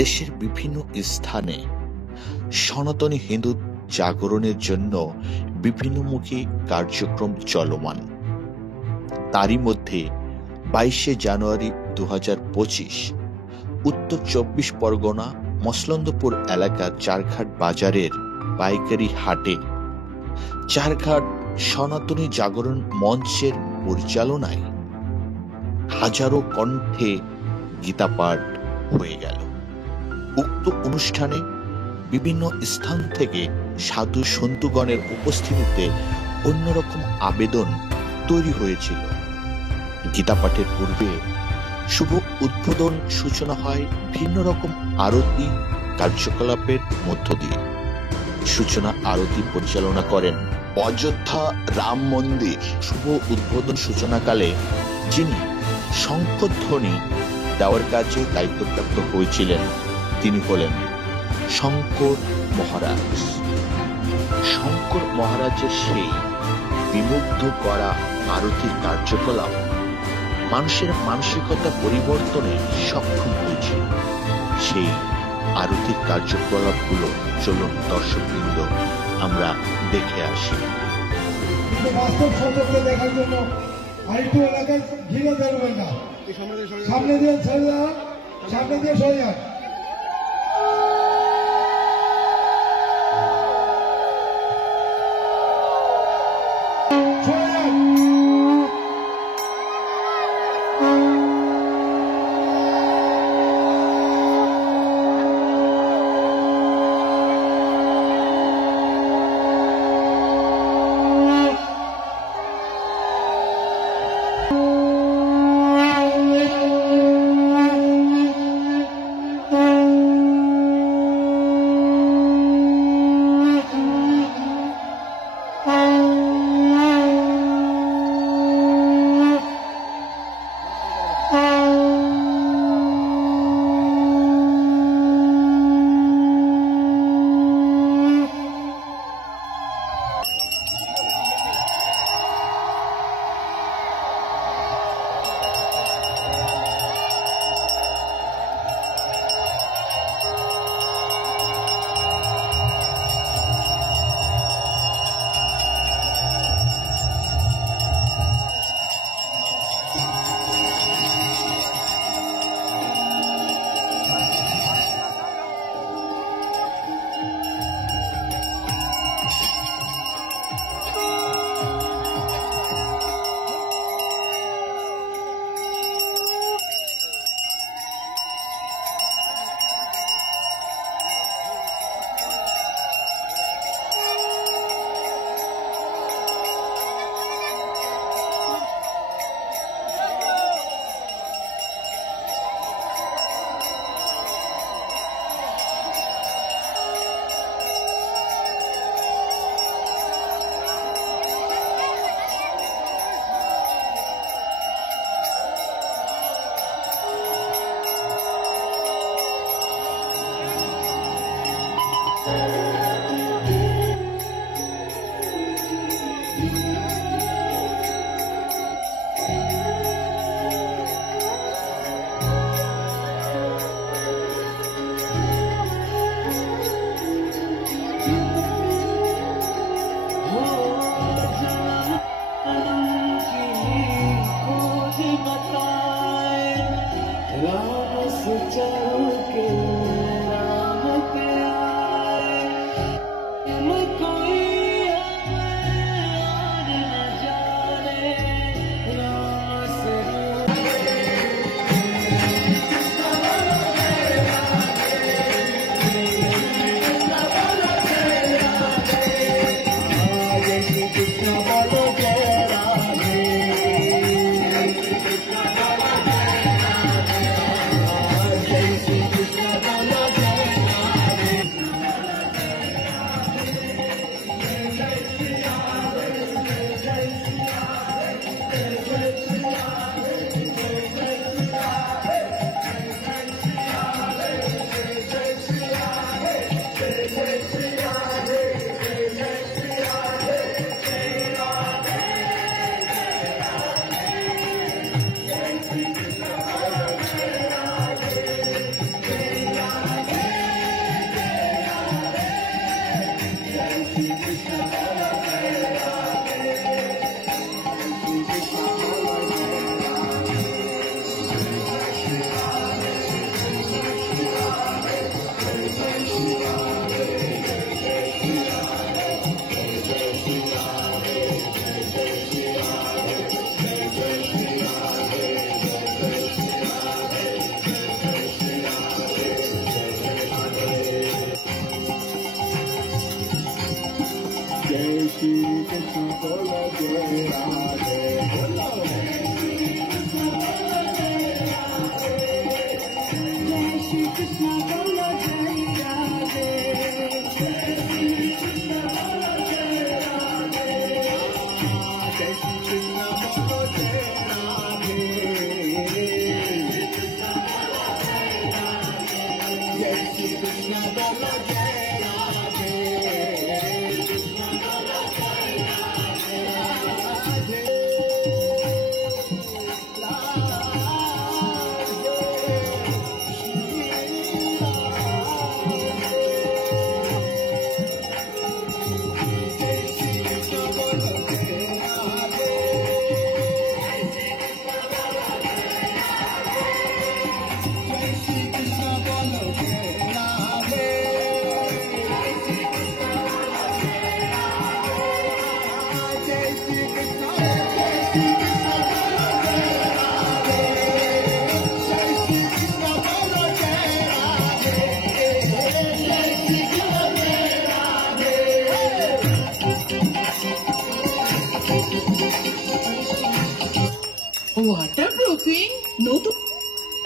দেশের বিভিন্ন স্থানে সনাতনী হিন্দু জাগরণের জন্য বিভিন্নমুখী কার্যক্রম চলমান। তারই মধ্যে 22শে জানুয়ারি 2025 উত্তর 24 পরগনা মসলন্দপুর এলাকার চারঘাট বাজারের পাইকারি হাটে চারঘাট সনাতনী জাগরণ মঞ্চের পরিচালনায় হাজারো কণ্ঠে গীতাপাঠ হয়ে গেল। উক্ত অনুষ্ঠানে বিভিন্ন স্থান থেকে সাধু সন্তগণের উপস্থিতিতে অন্যরকম আবেদন তৈরি হয়েছিল। গীতাপাঠের পূর্বে শুভ উদ্বোধন সূচনা হয় ভিন্ন রকম আরতি কার্যকলাপের মধ্য দিয়ে। সূচনা আরতি পরিচালনা করেন অযোধ্যা রাম মন্দির শুভ উদ্বোধন সূচনাকালে যিনি শঙ্খধ্বনি দেওয়ার কাজে দায়িত্বপ্রাপ্ত হয়েছিলেন তিনি হলেন শঙ্কর মহারাজ। শঙ্কর মহারাজের সেই বিমুগ্ধ করা আরতির কার্যকলাপ মানুষের মানসিকতা পরিবর্তনে সক্ষম হয়েছিল। সেই আরতির কার্যকলাপগুলো চলুন দর্শকবৃন্দ আমরা দেখে আসি। বাস্তব সত্যকে দেখার জন্য আরেকটু এলাকায় ঘিরে ধরবেন না, সামনে দিয়ে সরে যান, সামনে দিয়ে সরে যান।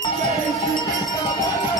जय श्री कृष्ण बोलो